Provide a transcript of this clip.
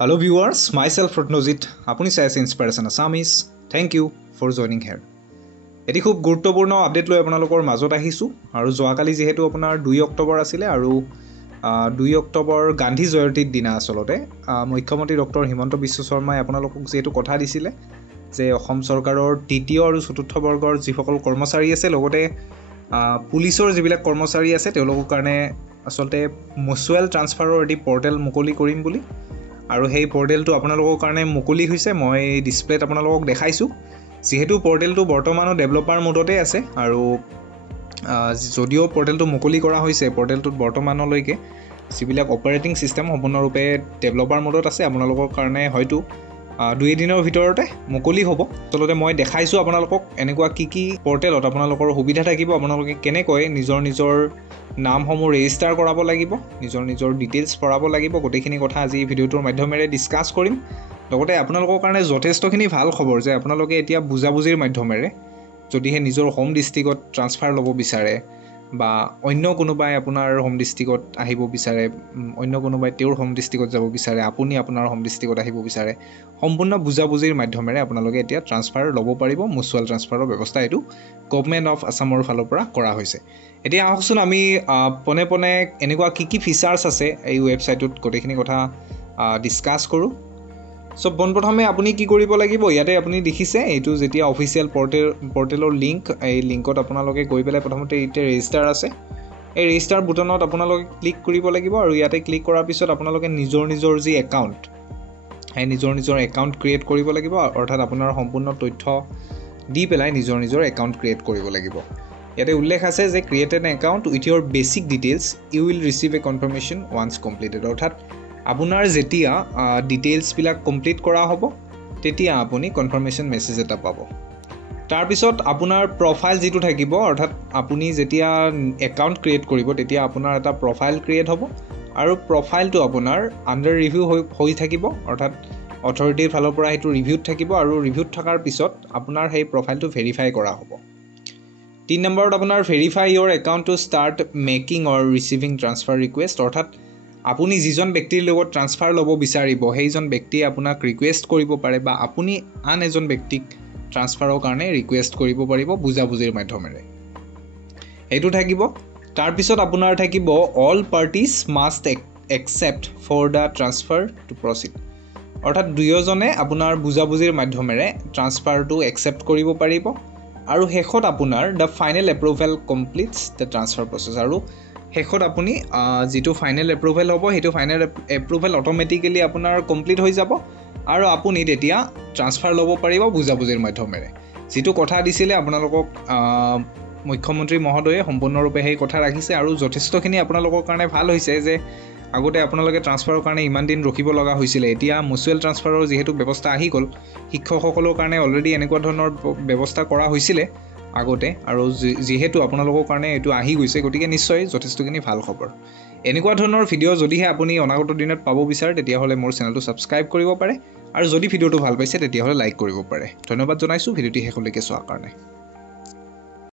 Hello viewers, myself Rotnojit. Apuni চাই আছে inspiration Assamese. Thank you for joining here. এটি খুব গুৰুত্বপূৰ্ণ আপডেট লৈ আপোনালোকৰ মাজত আহিছোঁ আৰু যোৱাকালি যেহেতু আপোনাৰ 2 অক্টোবৰ আছিলে আৰু 2 অক্টোবৰ গান্ধী জয়ন্তীৰ দিনা আসলতে মুখ্যমন্ত্ৰী ডক্টৰ হিমন্ত বিশ্ব শৰ্মাই আপোনালোকক যেহেতু কথা দিছিলে যে অসম চৰকাৰৰ তৃতীয় আৰু চতুৰ্থ বৰ্গৰ যিসকল কৰ্মচাৰী আছে লগতে পুলিচৰ যিবিলাক কৰ্মচাৰী আছে তেওঁলোকৰ কাৰণে আসলতে মিউচুৱেল ট্ৰান্সফাৰৰ এটি পৰ্টেল মুকলি কৰিম বুলি আৰু সেই পৰ্টেলটো আপোনালোকৰ কাৰণে মুকলি হৈছে মই ডিসপ্লেত আপোনালোকক দেখাইছো যেহেতু পৰ্টেলটো বৰ্তমানো ডেভেলপাৰ মোডতে আছে আৰু যদিও পৰ্টেলটো মুকলি কৰা হৈছে পৰ্টেলটোত বৰ্তমানলৈকে যিবিলাক অপাৰেটিং সিস্টেম সম্পূৰ্ণৰূপে ডেভেলপাৰ মোডত আছে আপোনালোকৰ কাৰণে হয়তো 2 দিনৰ ভিতৰতে মুকলি হ'ব তলতে মই দেখাইছো আপোনালোকক এনেকুৱা কি পৰ্টেলত আপোনালোকৰ সুবিধা থাকিব আপোনালোকে কেনেকৈ নিজৰ নামসমূহ ৰেজিষ্টাৰ কৰাব লাগিব নিজৰ ডিটেইলছ ভৰাব লাগিব গোটেইখিনি কথা আজি ভিডিওটোৰ মাধ্যমেৰে ডিসকাস কৰিম লগতে আপোনালোকৰ কাৰণে যথেষ্টখিনি ভাল খবৰ যে আপোনালোকে এতিয়া বুজাবুজিৰ মাধ্যমেৰে যদিহে নিজৰ হোম ডিস্ট্ৰিক্টত ট্ৰান্সফাৰ ল'ব বিচাৰে বা অন্য কোনোবাই আপোনাৰ হোম ডিস্ট্ৰিক্টত আহিব বিচাৰে অন্য কোনোবাই তেওঁৰ হোম ডিস্ট্ৰিক্টত যাব বিচাৰে আপুনি আপোনাৰ হোম ডিস্ট্ৰিক্টত আহিব বিচাৰে সম্পূৰ্ণ বুজাবুজিৰ মাধ্যমেৰে আপোনালোকে এতিয়া ট্ৰান্সফাৰ ল'ব পাৰিব মিউচুৱেল ট্ৰান্সফাৰৰ ব্যৱস্থা এটো গভৰ্নমেন্ট অফ আসামৰ ফালৰ পৰা কৰা হৈছে এতিয়া আহকচোন আমি পনে এনেকুৱা কি ফিচাৰ্স আছে এই ওয়েবসাইটত গোটেইখিনি কথা ডিসকাস কৰো সো বনপ্ৰথমে আপুনি কি কৰিব লাগিব ইয়াতে আপুনি দেখিছে এইটো যেতিয়া অফিচিয়েল পৰ্টেলৰ লিংক এই লিংকত আপোনালোকে গৈ পেলাই প্ৰথমতে ইতে ৰেজিষ্টাৰ আছে এই ৰেজিষ্টাৰ বুটনত আপোনালোকে ক্লিক কৰিব লাগিব আৰু ইয়াতে ক্লিক কৰাৰ পিছত আপোনালোকে নিজৰ যি একাউন্ট এই নিজৰ একাউন্ট ক্ৰিয়েট কৰিব লাগিব অৰ্থাৎ আপোনাৰ সম্পূৰ্ণ তথ্য দি পেলাই নিজৰ একাউন্ট ক্ৰিয়েট কৰিব লাগিব ইয়াতে উল্লেখ আছে যে create an account with your basic details you will receive a confirmation once completed অৰ্থাৎ আপোনাৰ যেতিয়া ডিটেইলস বিলাক কমপ্লিট কৰা হ'ব তেতিয়া আপুনি কনফাৰ্মেশন মেসেজ এটা পাব তাৰ পিছত আপোনাৰ প্ৰফাইল যেটো থাকিব অৰ্থাৎ আপুনি যেতিয়া একাউন্ট ক্ৰিয়েট কৰিব তেতিয়া আপোনাৰ এটা প্ৰফাইল ক্ৰিয়েট হ'ব আৰু প্ৰফাইলটো আপোনাৰ আন্ডাৰ ৰিভিউ হৈ থাকিব অৰ্থাৎ অথৰিটিৰ ফালৰ পৰা হেতু ৰিভিউত থাকিব আৰু ৰিভিউত থকাৰ পিছত আপোনাৰ সেই প্ৰফাইলটো ভেৰিফাই কৰা হ'ব 3 নম্বৰত আপোনাৰ verify your account to start making or receiving transfer request অৰ্থাৎ আপুনি যিজন ব্যক্তিৰ লগত ট্ৰান্সফাৰ ল'ব বিচাৰিব সেইজন ব্যক্তিয়ে আপোনাক ৰিকুৱেষ্ট কৰিব পাৰে বা আপুনি আন এজন ব্যক্তিক ট্ৰান্সফাৰৰ কাৰণে ৰিকুৱেষ্ট কৰিব পাৰিব বুজাবুজিৰ মাধ্যমেৰে এইটো থাকিব তাৰ পিছত আপোনাৰ থাকিব all parties must accept for the transfer to proceed অৰ্থাৎ দুয়োজনে আপোনাৰ বুজাবুজিৰ মাধ্যমেৰে ট্ৰান্সফাৰটো একসেপ্ট কৰিব পাৰিব আৰু শেষত আপোনাৰ দা ফাইনেল এপ্ৰুভেল কমপ্লিটছ দা ট্ৰান্সফাৰ প্ৰসেছ আৰু শেষত আপুনি যেটো ফাইনেল এপ্ৰুভেল হ'ব হেতু ফাইনেল এপ্ৰুভেল অটোমেটিক্যালি আপোনাৰ কমপ্লিট হৈ যাব আৰু আপুনি তেতিয়া ট্ৰান্সফাৰ ল'ব পাৰিব বুজাবুজিৰ মাধ্যমেৰে যেটো কথা দিছিলে আপোনালোকক মুখ্যমন্ত্ৰী মহোদয়ে সম্পূৰ্ণৰূপে সেই কথা ৰাখিছে আৰু যথেষ্টখিনি আপোনালোকৰ কাৰণে ভাল হৈছে যে আগতে আপোনালোকে ট্ৰান্সফাৰৰ কাৰণে ইমান দিন ৰখিব লগা হৈছিল এতিয়া মিউচুৱেল ট্ৰান্সফাৰৰ যেহেতু ব্যৱস্থা আহি গল শিক্ষকসকলৰ কাৰণে অলৰেডি এনেকুৱা ধৰণৰ ব্যৱস্থা কৰা হৈছিল আগতে আৰু যেহেতু আপোনালোকৰ কাৰণে এটো আহি গৈছে গতিকে নিশ্চয় যথেষ্টখিনি ভাল খবৰ এনেকুৱা ধৰণৰ ভিডিও যদিহে আপুনি অনাগত দিনত পাব বিচাৰে তেতিয়া হলে মোৰ চেনেলটো সাবস্ক্ৰাইব কৰিব পাৰে আৰু যদি ভিডিওটো ভাল পাইছে তেতিয়া হলে লাইক কৰিব পাৰে ধন্যবাদ জনাইছো ভিডিওটি শেষলৈকে চোৱাৰ কাৰণে